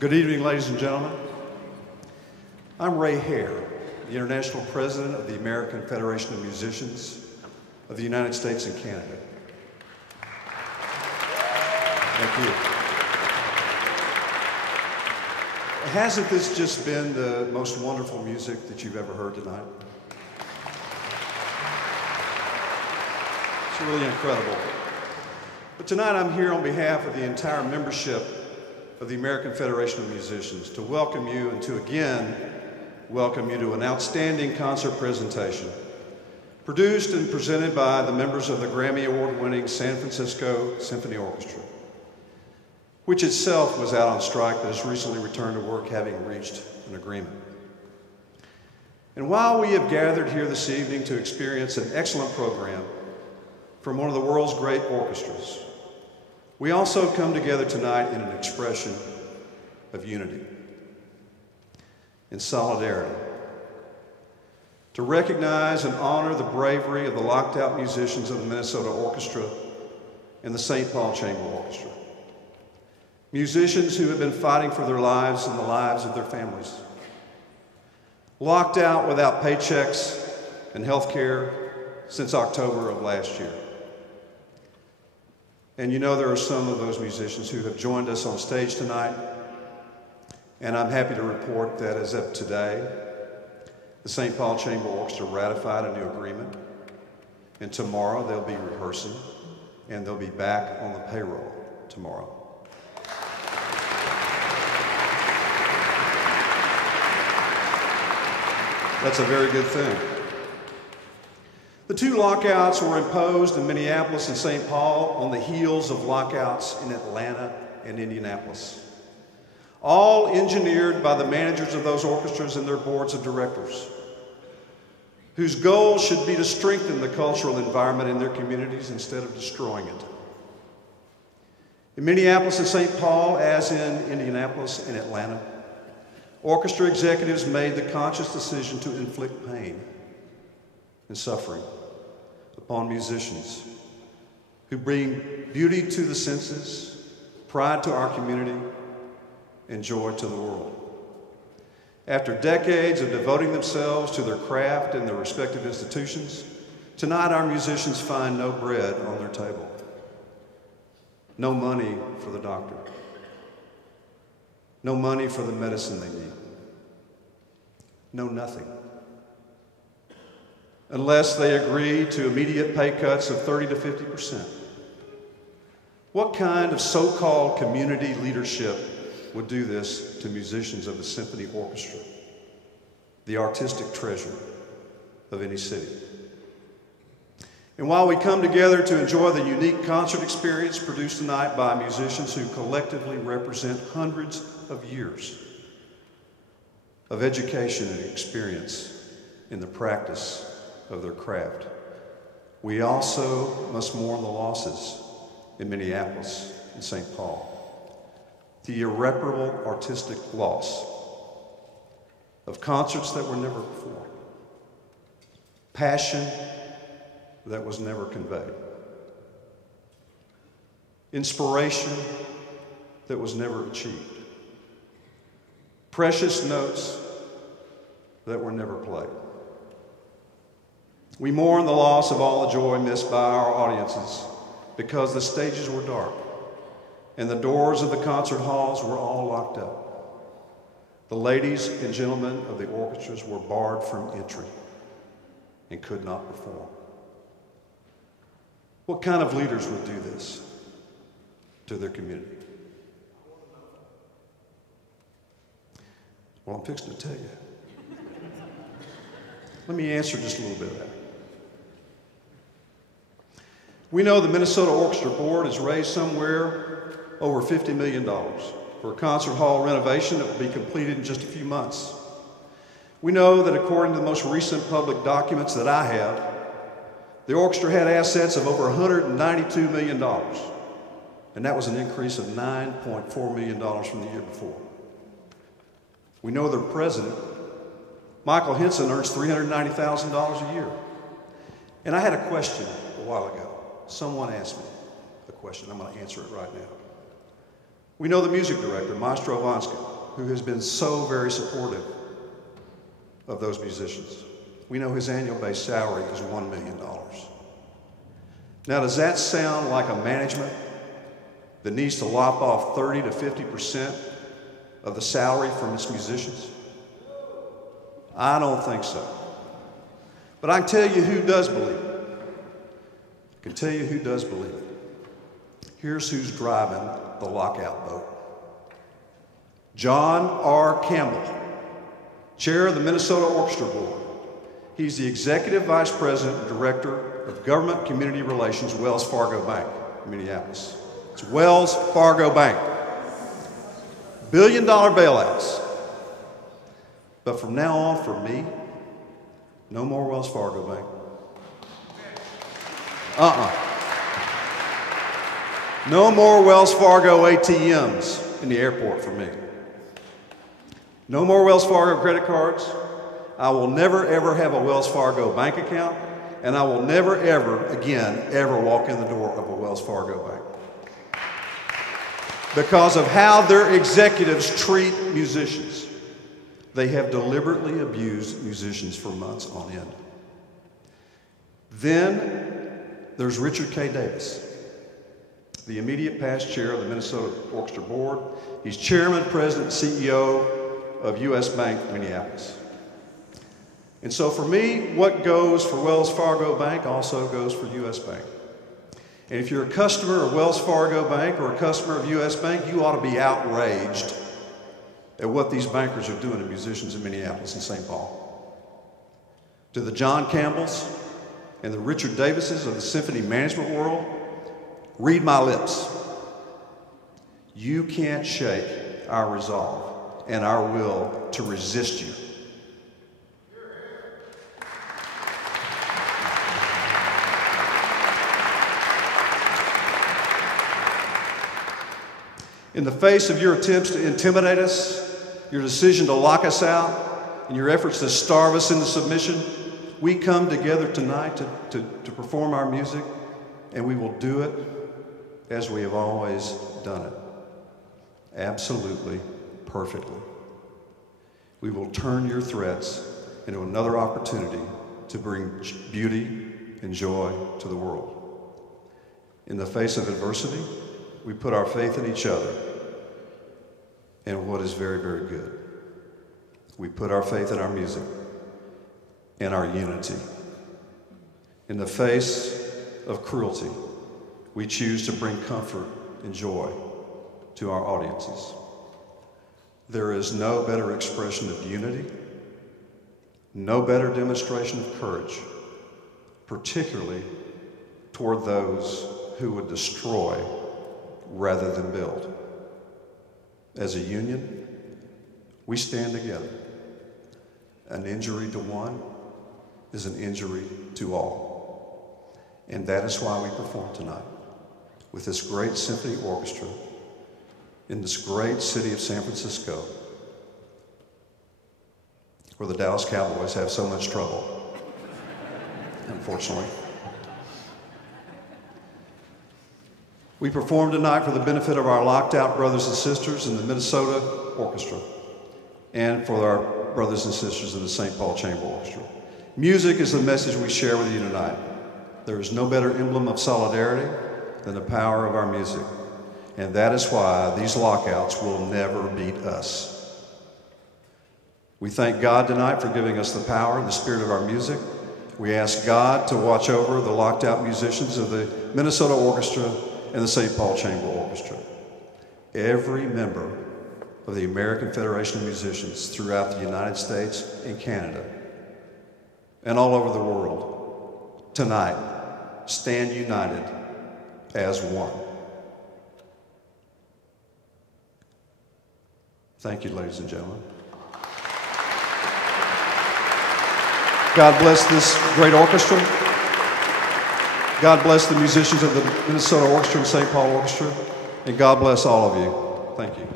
Good evening, ladies and gentlemen. I'm Ray Hare, the International President of the American Federation of Musicians of the United States and Canada. Thank you. Hasn't this just been the most wonderful music that you've ever heard tonight? It's really incredible. But tonight I'm here on behalf of the entire membership of the American Federation of Musicians to welcome you and to again welcome you to an outstanding concert presentation produced and presented by the members of the Grammy Award-winning San Francisco Symphony Orchestra, which itself was out on strike but has recently returned to work, having reached an agreement. And while we have gathered here this evening to experience an excellent program from one of the world's great orchestras, we also come together tonight in an expression of unity, in solidarity, to recognize and honor the bravery of the locked-out musicians of the Minnesota Orchestra and the Saint Paul Chamber Orchestra. Musicians who have been fighting for their lives and the lives of their families. Locked out without paychecks and health care since October of last year. And you know there are some of those musicians who have joined us on stage tonight, and I'm happy to report that as of today, the Saint Paul Chamber Orchestra ratified a new agreement, and tomorrow they'll be rehearsing, and they'll be back on the payroll tomorrow. That's a very good thing. The two lockouts were imposed in Minneapolis and St. Paul on the heels of lockouts in Atlanta and Indianapolis, all engineered by the managers of those orchestras and their boards of directors, whose goal should be to strengthen the cultural environment in their communities instead of destroying it. In Minneapolis and St. Paul, as in Indianapolis and Atlanta, orchestra executives made the conscious decision to inflict pain and suffering upon musicians who bring beauty to the senses, pride to our community, and joy to the world. After decades of devoting themselves to their craft and their respective institutions, tonight our musicians find no bread on their table, no money for the doctor, no money for the medicine they need, no nothing, unless they agree to immediate pay cuts of 30 to 50%. What kind of so-called community leadership would do this to musicians of the symphony orchestra, the artistic treasure of any city? And while we come together to enjoy the unique concert experience produced tonight by musicians who collectively represent hundreds of years of education and experience in the practice of their craft, we also must mourn the losses in Minneapolis and St. Paul. The irreparable artistic loss of concerts that were never performed, passion that was never conveyed, inspiration that was never achieved, precious notes that were never played. We mourn the loss of all the joy missed by our audiences because the stages were dark and the doors of the concert halls were all locked up. The ladies and gentlemen of the orchestras were barred from entry and could not perform. What kind of leaders would do this to their community? Well, I'm fixing to tell you. Let me answer just a little bit of that. We know the Minnesota Orchestra Board has raised somewhere over $50 million for a concert hall renovation that will be completed in just a few months. We know that according to the most recent public documents that I have, the orchestra had assets of over $192 million, and that was an increase of $9.4 million from the year before. We know their president, Michael Henson, earns $390,000 a year. And I had a question a while ago. Someone asked me a question. I'm going to answer it right now. We know the music director, Maestro Vanska, who has been so very supportive of those musicians. We know his annual base salary is $1 million. Now, does that sound like a management that needs to lop off 30 to 50% of the salary from its musicians? I don't think so. But I can tell you who does believe it. I can tell you who does believe it. Here's who's driving the lockout boat. John R. Campbell, chair of the Minnesota Orchestra Board. He's the executive vice president and director of government community relations, Wells Fargo Bank in Minneapolis. It's Wells Fargo Bank. Billion-dollar bailouts. But from now on, for me, no more Wells Fargo Bank. No more Wells Fargo ATMs in the airport for me. No more Wells Fargo credit cards. I will never, ever have a Wells Fargo bank account, and I will never, ever, again, ever walk in the door of a Wells Fargo bank. Because of how their executives treat musicians. They have deliberately abused musicians for months on end. Then there's Richard K. Davis, the immediate past chair of the Minnesota Orchestra Board. He's chairman, president, CEO of U.S. Bank Minneapolis. And so for me, what goes for Wells Fargo Bank also goes for U.S. Bank. And if you're a customer of Wells Fargo Bank or a customer of U.S. Bank, you ought to be outraged at what these bankers are doing to musicians in Minneapolis and St. Paul. To the John Campbells and the Richard Davises of the symphony management world, read my lips. You can't shake our resolve and our will to resist you. In the face of your attempts to intimidate us, your decision to lock us out, and your efforts to starve us into submission, we come together tonight to perform our music, and we will do it as we have always done it. Absolutely, perfectly. We will turn your threats into another opportunity to bring beauty and joy to the world. In the face of adversity, we put our faith in each other and what is very, very good. We put our faith in our music and our unity. In the face of cruelty, we choose to bring comfort and joy to our audiences. There is no better expression of unity, no better demonstration of courage, particularly toward those who would destroy rather than build. As a union, we stand together. An injury to one is an injury to all. And that is why we perform tonight with this great symphony orchestra in this great city of San Francisco, where the Dallas Cowboys have so much trouble, unfortunately. We perform tonight for the benefit of our locked out brothers and sisters in the Minnesota Orchestra and for our brothers and sisters in the Saint Paul Chamber Orchestra. Music is the message we share with you tonight. There is no better emblem of solidarity than the power of our music. And that is why these lockouts will never beat us. We thank God tonight for giving us the power and the spirit of our music. We ask God to watch over the locked out musicians of the Minnesota Orchestra and the Saint Paul Chamber Orchestra. Every member of the American Federation of Musicians throughout the United States and Canada and all over the world tonight stand united as one. Thank you, ladies and gentlemen. God bless this great orchestra. God bless the musicians of the Minnesota Orchestra and St. Paul Orchestra. And God bless all of you. Thank you.